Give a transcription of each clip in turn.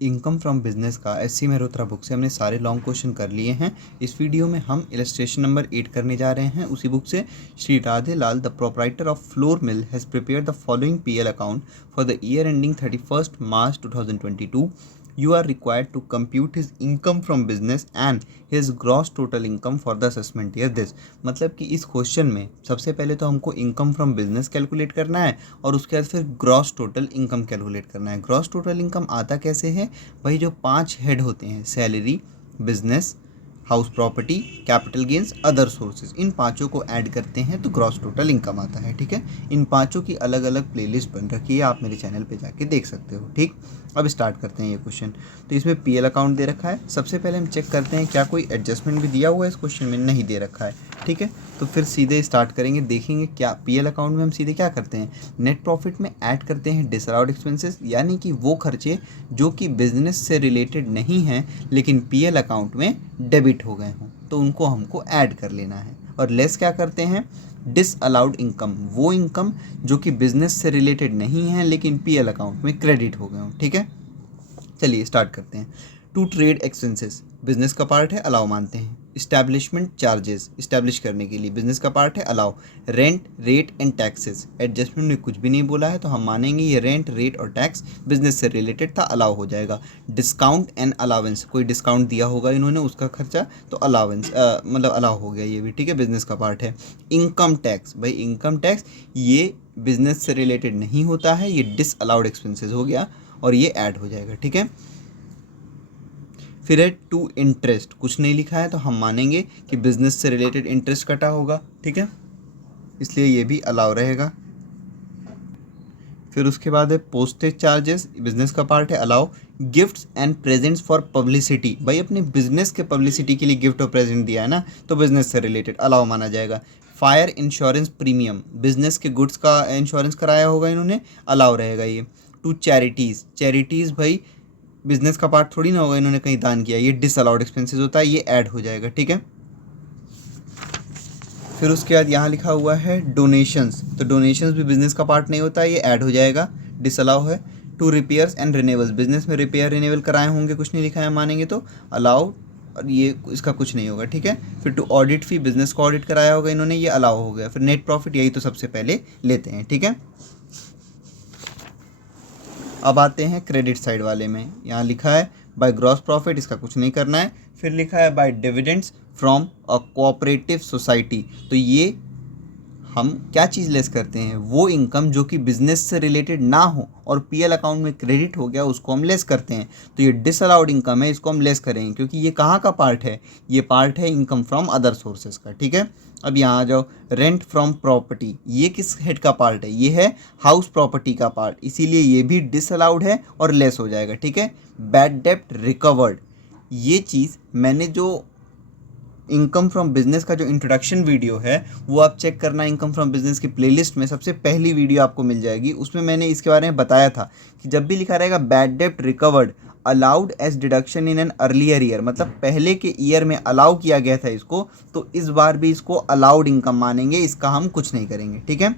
Income from business का SC Mehrotra book से हमने सारे लॉन्ग क्वेश्चन कर लिए हैं। इस वीडियो में हम इलस्ट्रेशन नंबर 8 करने जा रहे हैं उसी बुक से। Shri Radhe Lal the proprietor of flour mill has prepare the following PL account for the year ending 31st March 2022। You are required to compute his income from business and his gross total income for the assessment year this। मतलब कि इस question में सबसे पहले तो हमको income from business calculate करना है और उसके बाद फिर ग्रॉस टोटल इनकम कैलकुलेट करना है। ग्रॉस टोटल इनकम आता कैसे है? वही जो 5 हेड होते हैं, salary, business, house property, capital gains, other sources, इन पांचों को ऐड करते हैं तो ग्रॉस टोटल इनकम आता है। ठीक है, इन पांचों की अलग अलग प्लेलिस्ट बन रखी है, आप मेरे चैनल पे जाके देख सकते हो। ठीक, अब स्टार्ट करते हैं ये क्वेश्चन। तो इसमें पीएल अकाउंट दे रखा है। सबसे पहले हम चेक करते हैं क्या कोई एडजस्टमेंट भी दिया हुआ है इस क्वेश्चन में। नहीं दे रखा है। ठीक है, तो फिर सीधे स्टार्ट करेंगे, देखेंगे क्या पीएल अकाउंट में हम सीधे क्या करते हैं, नेट प्रॉफिट में ऐड करते हैं डिसअलाउड एक्सपेंसेस, यानी कि वो खर्चे जो कि बिजनेस से रिलेटेड नहीं हैं लेकिन पीएल अकाउंट में डेबिट हो गए हों, तो उनको हमको ऐड कर लेना है। और लेस क्या करते हैं, डिसअलाउड इनकम, वो इनकम जो कि बिजनेस से रिलेटेड नहीं है लेकिन पीएल अकाउंट में क्रेडिट हो गए हों। ठीक है, चलिए स्टार्ट करते हैं। टू ट्रेड एक्सपेंसेस बिजनेस का पार्ट है, अलाउ मानते हैं। इस्टेब्लिशमेंट चार्जेस, इस्टेब्लिश करने के लिए बिजनेस का पार्ट है, allow. Rent, rate and taxes, adjustment में कुछ भी नहीं बोला है तो हम मानेंगे ये रेंट, रेट और टैक्स बिजनेस से रिलेटेड था, अलाउ हो जाएगा। डिस्काउंट एंड अलावेंस, कोई डिस्काउंट दिया होगा इन्होंने उसका खर्चा, तो अलावेंस मतलब अलाउ हो गया ये भी। ठीक है, बिजनेस का पार्ट है। इनकम टैक्स, भाई इनकम टैक्स ये बिजनेस से रिलेटेड नहीं होता है, ये डिसअलाउड एक्सपेंसेस हो गया और ये ऐड हो जाएगा। ठीक है, फिर है टू इंटरेस्ट, कुछ नहीं लिखा है तो हम मानेंगे कि बिजनेस से रिलेटेड इंटरेस्ट कटा होगा। ठीक है, इसलिए ये भी अलाउ रहेगा। फिर उसके बाद है पोस्टेज चार्जेस, बिजनेस का पार्ट है, allow. Gifts and presents for publicity, भाई अपने बिजनेस के पब्लिसिटी के लिए गिफ्ट और प्रेजेंट दिया है ना, तो बिजनेस से रिलेटेड, अलाउ माना जाएगा। फायर इंश्योरेंस प्रीमियम, बिजनेस के गुड्स का इंश्योरेंस कराया होगा इन्होंने, अलाउ रहेगा ये। टू चैरिटीज़, चैरिटीज़ भाई बिजनेस का पार्ट थोड़ी ना होगा, इन्होंने कहीं दान किया, ये डिसअलाउड एक्सपेंसेस होता है, ये ऐड हो जाएगा। ठीक है, फिर उसके बाद यहाँ लिखा हुआ है डोनेशंस, तो डोनेशंस भी बिजनेस का पार्ट नहीं होता है, ये ऐड हो जाएगा, डिसअलाउ है। To repairs and renewals, business में रिपेयर रिन्यूअल कराए होंगे, कुछ नहीं लिखा है मानेंगे तो अलाउ, और ये इसका कुछ नहीं होगा। ठीक है, फिर टू ऑडिट फी, बिजनेस को ऑडिट कराया होगा इन्होंने, ये अलाउ हो गया। फिर नेट प्रॉफिट, यही तो सबसे पहले लेते हैं। ठीक है, अब आते हैं क्रेडिट साइड वाले में। यहाँ लिखा है बाय ग्रॉस प्रॉफिट, इसका कुछ नहीं करना है। फिर लिखा है by dividends from a cooperative society, तो ये हम क्या चीज़ लेस करते हैं, वो इनकम जो कि बिजनेस से रिलेटेड ना हो और पीएल अकाउंट में क्रेडिट हो गया उसको हम लेस करते हैं। तो ये डिसअलाउड इनकम है, इसको हम लेस करेंगे क्योंकि ये कहाँ का पार्ट है, ये पार्ट है इनकम फ्रॉम अदर सोर्सेज का। ठीक है, अब यहाँ आ जाओ। रेंट फ्रॉम प्रॉपर्टी, ये किस हेड का पार्ट है, ये है हाउस प्रॉपर्टी का पार्ट, इसीलिए ये भी डिसअलाउड है और लेस हो जाएगा। ठीक है, बैड डेप्ट रिकवर्ड, ये चीज़ मैंने जो इनकम फ्रॉम बिजनेस का जो इंट्रोडक्शन वीडियो है वो आप चेक करना, इनकम फ्रॉम बिजनेस की प्लेलिस्ट में सबसे पहली वीडियो आपको मिल जाएगी, उसमें मैंने इसके बारे में बताया था कि जब भी लिखा रहेगा बैड डेप्ट recovered allowed as deduction in an earlier year, मतलब पहले के ईयर में अलाउ किया गया था इसको, तो इस बार भी इसको अलाउड इनकम मानेंगे, इसका हम कुछ नहीं करेंगे। ठीक है,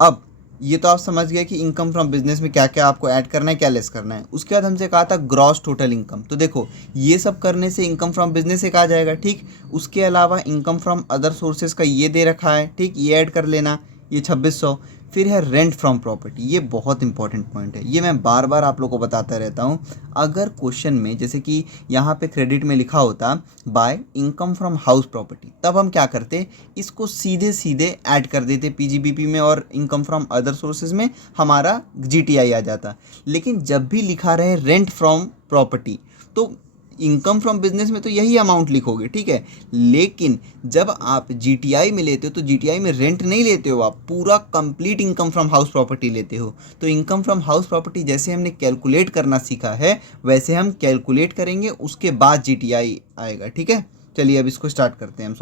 अब ये तो आप समझ गए कि इनकम फ्रॉम बिजनेस में क्या क्या आपको ऐड करना है, क्या लेस करना है। उसके बाद हमसे कहा था ग्रॉस टोटल इनकम, तो देखो ये सब करने से इनकम फ्रॉम बिजनेस एक आ जाएगा। ठीक, उसके अलावा इनकम फ्रॉम अदर सोर्सेज का ये दे रखा है, ठीक, ये ऐड कर लेना, ये 2600। फिर है रेंट फ्रॉम प्रॉपर्टी, ये बहुत इंपॉर्टेंट पॉइंट है, ये मैं बार बार आप लोगों को बताता रहता हूँ। अगर क्वेश्चन में जैसे कि यहाँ पे क्रेडिट में लिखा होता by income from house property, तब हम क्या करते, इसको सीधे सीधे ऐड कर देते पीजीबीपी में और इनकम फ्रॉम अदर सोर्सेज में हमारा जीटीआई आ जाता। लेकिन जब भी लिखा रहे रेंट फ्रॉम प्रॉपर्टी, तो इनकम फ्रॉम बिजनेस में तो यही अमाउंट लिखोगे, ठीक है, लेकिन जब आप जीटीआई में लेते हो तो जीटीआई में रेंट नहीं लेते हो, आप पूरा complete income from house property लेते हो। तो इनकम फ्रॉम हाउस प्रॉपर्टी जैसे हमने कैलकुलेट करना सीखा है वैसे हम कैलकुलेट करेंगे, उसके बाद जीटीआई आएगा। ठीक है, चलिए अब इसको स्टार्ट करते हैं हम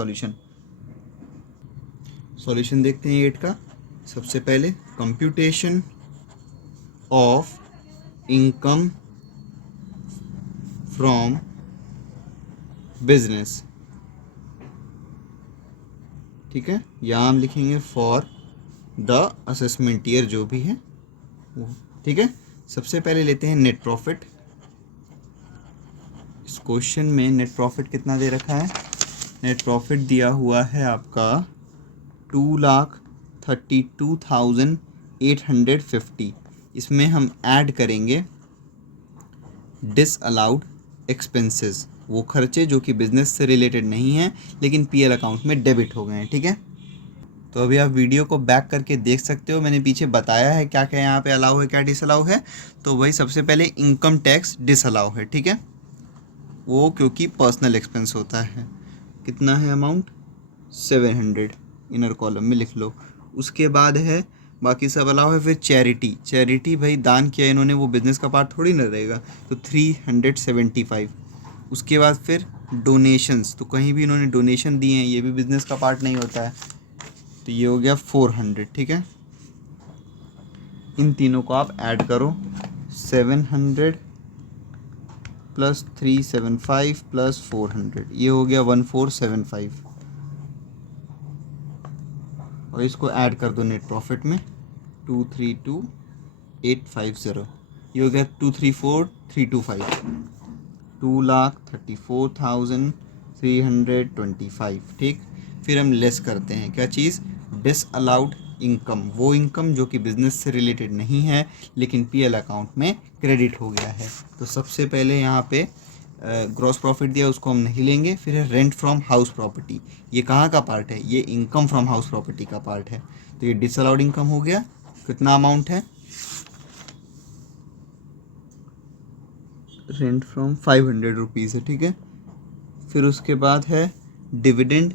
सॉल्यूशन देखते हैं 8 का। सबसे पहले computation of income from business, ठीक है, यहाँ हम लिखेंगे फॉर द असेसमेंट ईयर जो भी है वो, ठीक है। सबसे पहले लेते हैं नेट प्रॉफिट। इस क्वेश्चन में नेट प्रॉफिट कितना दे रखा है? नेट प्रॉफिट दिया हुआ है आपका 2,32,850। इसमें हम ऐड करेंगे डिसअलाउड एक्सपेंसेस, वो खर्चे जो कि बिजनेस से रिलेटेड नहीं हैं लेकिन पीएल अकाउंट में डेबिट हो गए हैं। ठीक है, तो अभी आप वीडियो को बैक करके देख सकते हो, मैंने पीछे बताया है क्या क्या यहाँ पे अलाउ है, क्या डिसअलाउ है। तो वही सबसे पहले इनकम टैक्स डिसअलाउ है। ठीक है, वो क्योंकि पर्सनल एक्सपेंस होता है। कितना है अमाउंट? 700, इनर कॉलम में लिख लो। उसके बाद है बाकी सब अलाउ है। फिर चैरिटी भाई दान किया इन्होंने, वो बिजनेस का पार्ट थोड़ी ना रहेगा, तो 375। उसके बाद फिर डोनेशंस, तो कहीं भी इन्होंने डोनेशन दिए हैं, ये भी बिजनेस का पार्ट नहीं होता है, तो ये हो गया 400। ठीक है, इन तीनों को आप ऐड करो, 700 प्लस 375 प्लस 400, ये हो गया 1475। और इसको ऐड कर दो नेट प्रॉफिट में, 232850, ये हो गया 234325, 2,34,325। ठीक, फिर हम लेस करते हैं क्या चीज़? डिसअलाउड इनकम, वो इनकम जो कि बिजनेस से रिलेटेड नहीं है लेकिन पीएल अकाउंट में क्रेडिट हो गया है। तो सबसे पहले यहाँ पे ग्रॉस प्रॉफिट दिया, उसको हम नहीं लेंगे। फिर है रेंट फ्रॉम हाउस प्रॉपर्टी, ये कहाँ का पार्ट है? ये इनकम फ्रॉम हाउस प्रॉपर्टी का पार्ट है, तो ये डिसअलाउड इनकम हो गया। कितना अमाउंट है? रेंट फ्रॉम 500 रुपीज़ है। ठीक है, फिर उसके बाद है डिविडेंड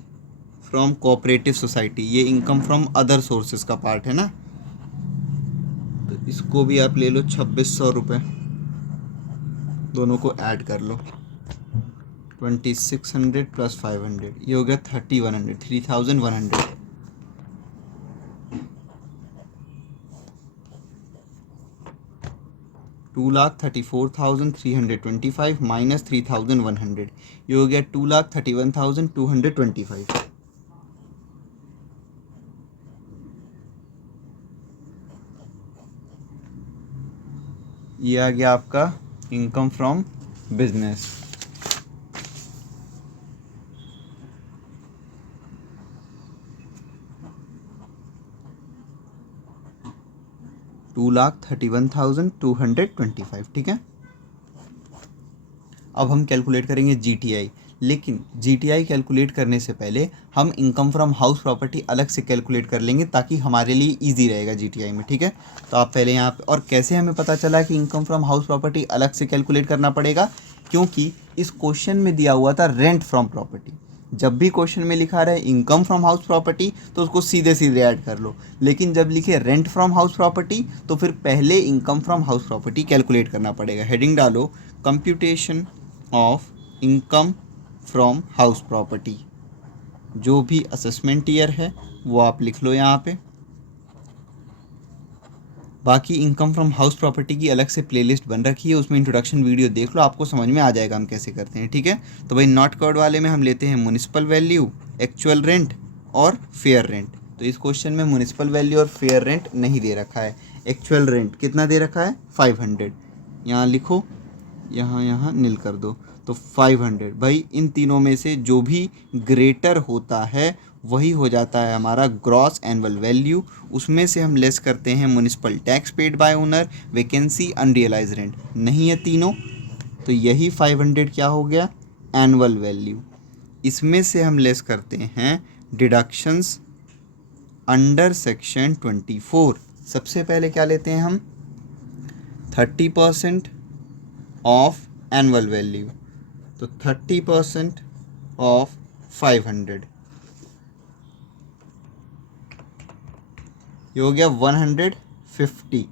फ्रॉम कोऑपरेटिव सोसाइटी, ये इनकम फ्रॉम अदर सोर्सेज का पार्ट है ना, तो इसको भी आप ले लो 2600 रुपये, दोनों को ऐड कर लो, 2600 प्लस 500, ये हो गया 3100, 3100। 2,34,325 माइनस 3,100, ये हो गया 2,31,225। ये आ गया आपका इनकम फ्रॉम बिजनेस। $2,31,225। ठीक है, अब हम कैलकुलेट करेंगे जीटीआई, लेकिन जीटीआई कैलकुलेट करने से पहले हम इनकम फ्रॉम हाउस प्रॉपर्टी अलग से कैलकुलेट कर लेंगे ताकि हमारे लिए इजी रहेगा जीटीआई में। ठीक है, तो आप पहले यहाँ पे, और कैसे हमें पता चला कि इनकम फ्रॉम हाउस प्रॉपर्टी अलग से कैलकुलेट करना पड़ेगा? क्योंकि इस क्वेश्चन में दिया हुआ था रेंट फ्रॉम प्रॉपर्टी। जब भी क्वेश्चन में लिखा रहे इनकम फ्रॉम हाउस प्रॉपर्टी तो उसको सीधे सीधे ऐड कर लो, लेकिन जब लिखे रेंट फ्रॉम हाउस प्रॉपर्टी तो फिर पहले income from house property calculate करना पड़ेगा। हेडिंग डालो, computation of income from house property. जो भी असेसमेंट ईयर है वो आप लिख लो यहाँ पे। बाकी इनकम फ्रॉम हाउस प्रॉपर्टी की अलग से प्लेलिस्ट बन रखी है, उसमें इंट्रोडक्शन वीडियो देख लो, आपको समझ में आ जाएगा हम कैसे करते हैं। ठीक है, तो भाई नॉट कवर्ड वाले में हम लेते हैं म्युनिसिपल वैल्यू, एक्चुअल रेंट और फेयर रेंट। तो इस क्वेश्चन में म्युनिसिपल वैल्यू और फेयर रेंट नहीं दे रखा है। एक्चुअल रेंट कितना दे रखा है? 500, यहाँ लिखो, यहाँ नील कर दो, तो 500। भाई इन तीनों में से जो भी ग्रेटर होता है वही हो जाता है हमारा ग्रॉस एनुअल वैल्यू। उसमें से हम लेस करते हैं municipal tax paid by owner, vacancy, unrealise rent, नहीं है तीनों, तो यही 500 क्या हो गया? Annual value. इसमें से हम लेस करते हैं डिडक्शंस अंडर सेक्शन 24। सबसे पहले क्या लेते हैं हम? 30% ऑफ एनुअल वैल्यू, तो 30% ऑफ 500, ये हो गया 150।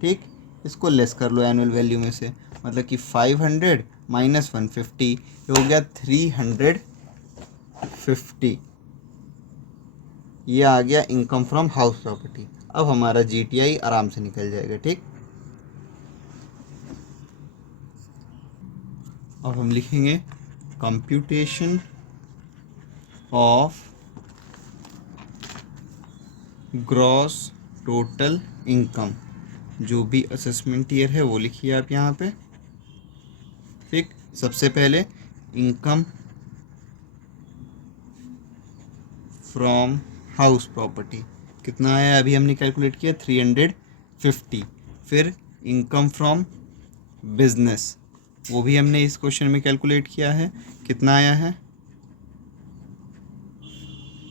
ठीक, इसको लेस कर लो एनुअल वैल्यू में से, मतलब कि 500 माइनस 150, ये हो गया 350। ये आ गया इनकम फ्रॉम हाउस प्रॉपर्टी। अब हमारा जीटीआई आराम से निकल जाएगा। ठीक, अब हम लिखेंगे computation of gross total income. जो भी असेसमेंट ईयर है वो लिखिए आप यहाँ पे। ठीक, सबसे पहले इनकम फ्रॉम हाउस प्रॉपर्टी कितना आया, अभी हमने कैलकुलेट किया 350। फिर इनकम फ्रॉम बिजनेस, वो भी हमने इस क्वेश्चन में कैलकुलेट किया है, कितना आया है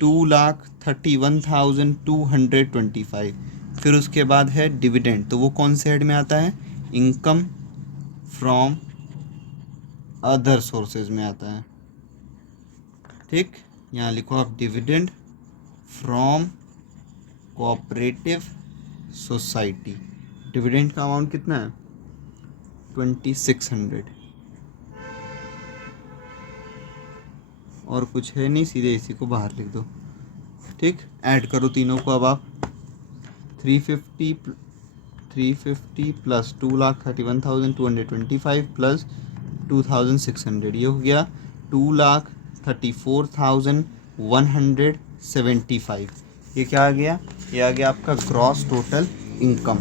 2,31,225। फिर उसके बाद है डिविडेंड, तो वो कौन से हेड में आता है, इनकम फ्रॉम अदर सोर्सेज में आता है। ठीक, यहाँ लिखो आप dividend from cooperative society. Dividend का अमाउंट कितना है 2600, और कुछ है नहीं, सीधे इसी को बाहर लिख दो। ठीक, ऐड करो तीनों को अब आप, 350 प्लस 2,31,225 प्लस 2,600, ये हो गया 2,34,175। ये क्या आ गया, ये आ गया आपका ग्रॉस टोटल इनकम।